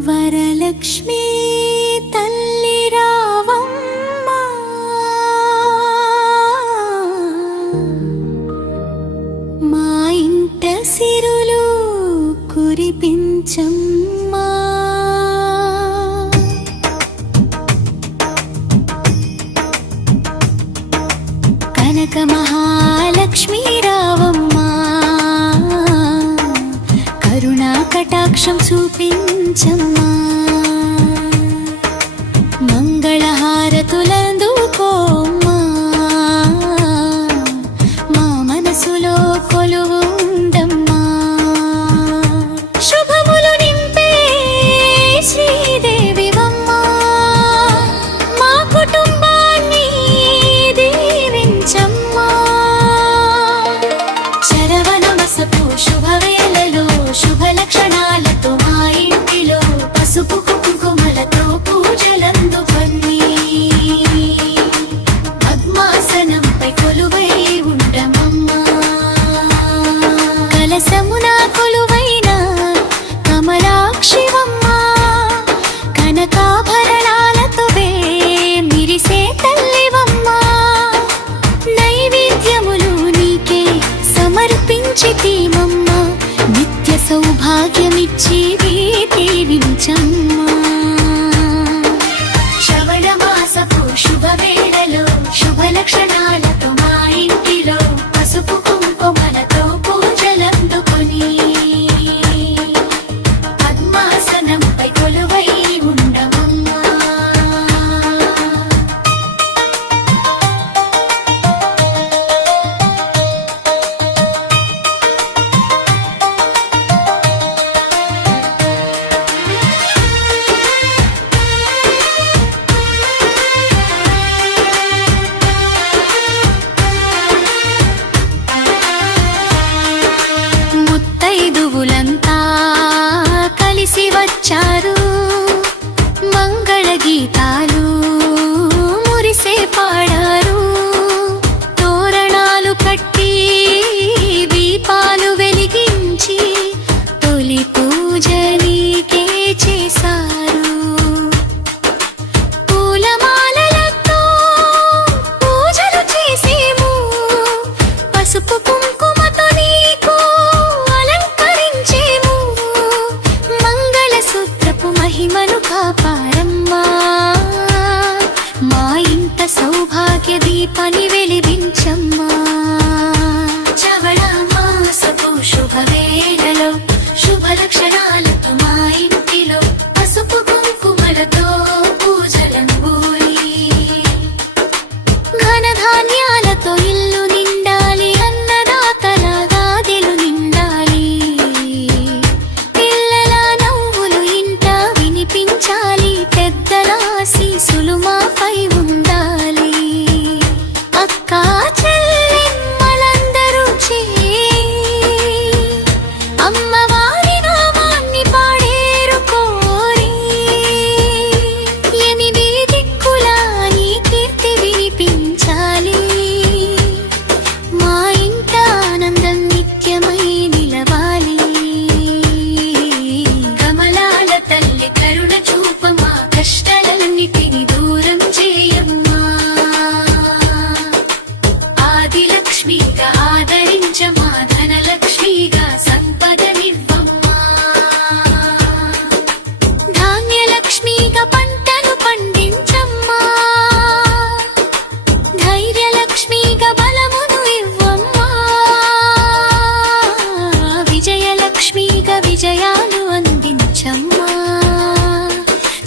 వరలక్ష్మీ తల్లి రావమ్మా, మా ఇంట సిరులు కురిపించమ్మా. కనక మహాలక్ష్మీ రావమ్మా, కరుణా కటాక్షం చూపించమ్మా. మంగళహారతులందుకోమ్మా, మా మనసులో కొలువుండమ్మా. శుభములు నింపే శ్రీదేవివమ్మా, మా కుటుంబాన్ని దీవించమ్మా. శరవణమసపు శుభవేళలో శుభలక్షణాలతో మా ఇంటిలో పసుపు కుంకుమలతో పూజలందుకొని పద్మాసనంపై కొలువై ఉండమమ్మా. కలసమున కొలువైన కమలాక్షివమ్మా, కనకాభరణాలతో మిరిసే తల్లివమ్మా. నైవేద్యములు నీకే సమర్పించితిమమ్మా, నిత్య సౌభాగ్యమిచ్చి దీవించమ్మా. శ్రవణ మాసపు శుభవేళలో శుభలక్షణాలతో మా ఇంటిలో పసుపు కుంకుమలతో పూజలందుకొని పద్మాసనంపై కొలువై ఉండమమ్మా. ముత్తైదువులంతా కలిసి వచ్చారు, మంగళ గీతాలు మురిసే పాడారు. తోరణాలు కట్టి దీపాలు వెలిగించి తొలి పూజ నీకే చేశారు. పూలమాలలతో పూజలు చేసేము, పసుపు కుంకుమతో నీకు అలంకరించేము. మంగళసూత్రపు మహిమను కాపారమ్మా, మా ఇంట సౌభాగ్య దీపాన్ని వెలిగించమ్మా. శ్రవణ మాసపు శుభవేళలో శుభలక్షణాలతో మా ఇంటిలో పసుపు కుంకుమలతో పూజలంబూరి. ఘనధాన్యాలతో ఇల్లు నిండాలి, అన్నదాతల గాదెలు నిండాలి. పిల్లల నవ్వులు ఇంట వినిపించాలి, పెద్దల ఆశీస్సులు మాపై ఉండాలి. అక్కా చెల్లెమ్మలందరూ అమ్మవారి నామాన్ని పాడేరు కోరి. ఎనిమిది దిక్కులా నీ కీర్తి వినిపించాలి, మా ఇంట ఆనందం నిత్యమై నిలవాలి. కమలాల తల్లి కరుణ చూప, మా కష్టాలన్నిటిని దూరం చేయమ్మా. ఆదిలక్ష్మిగా ఆదరించ, మా ధనలక్ష్మిగా సంపదనివ్వమ్మా. ధాన్యలక్ష్మిగా పంటను పండించమ్మా, ధైర్యలక్ష్మిగా బలమును ఇవ్వమ్మా. విజయలక్ష్మిగా విజయాలు అందించమ్మా,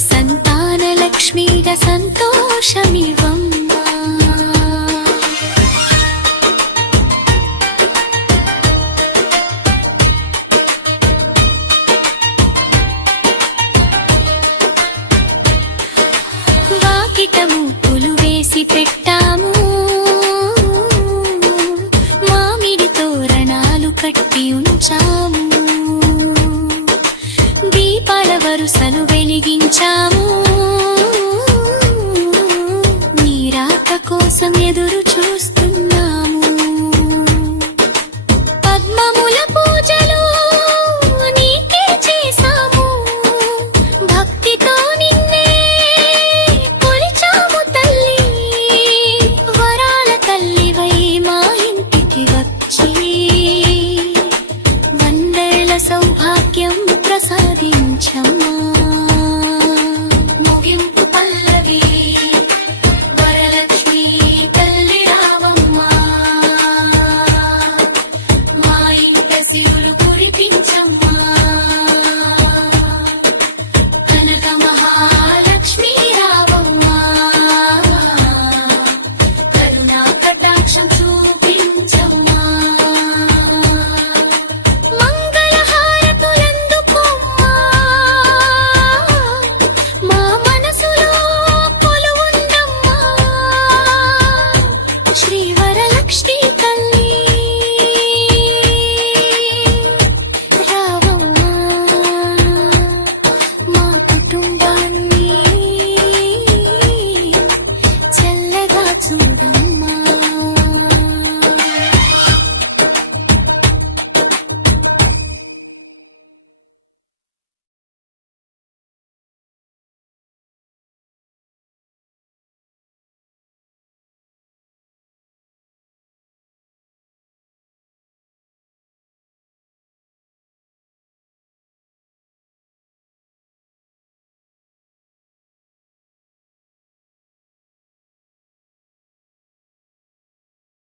సంతానలక్ష్మిగా సంతోషమివ్వమ్మా. వాకిట ముగ్గులు వేసి పెట్టాము, మామిడి తోరణాలు కట్టి ఉంచాము. దీపాల వరుసలు వెలిగించాము, నీ రాక కోసం ఎదురు చూస్తున్నాము. పద్మముల పూజలు నీకే చేశాము, కరుణించమ్మా